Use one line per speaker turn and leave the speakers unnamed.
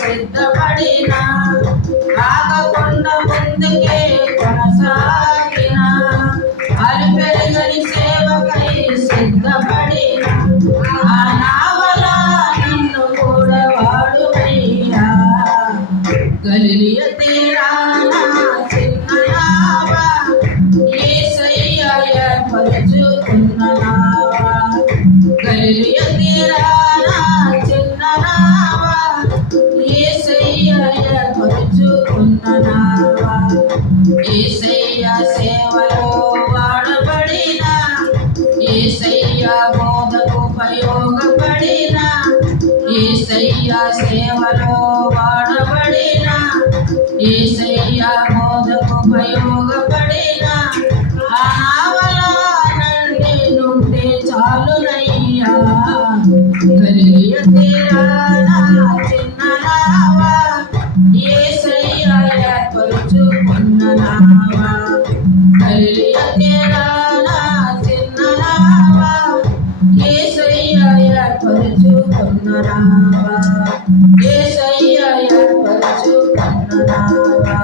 సిద్ధపడిన ఆగకుండా ముందుకే కొనసాగిన సేవకై ఆ నావల నన్ను కూడా వాడువయ్యా గలిలియ తీరాన చిన్న నావ యేసయ్య ఏర్పరచుకున్న నావ. తీరాన చిన్న నావ ఏర్పరచుకున్న నావ. సేవలో యేసయ్య బోధకు ఉపయోగపడిన యేసయ్య సేవలో వాడబడిన యేసయ్య బోధకు ఏర్పరుచుకున్నావా ఏసయ్య ఏర్పరుచుకున్నావా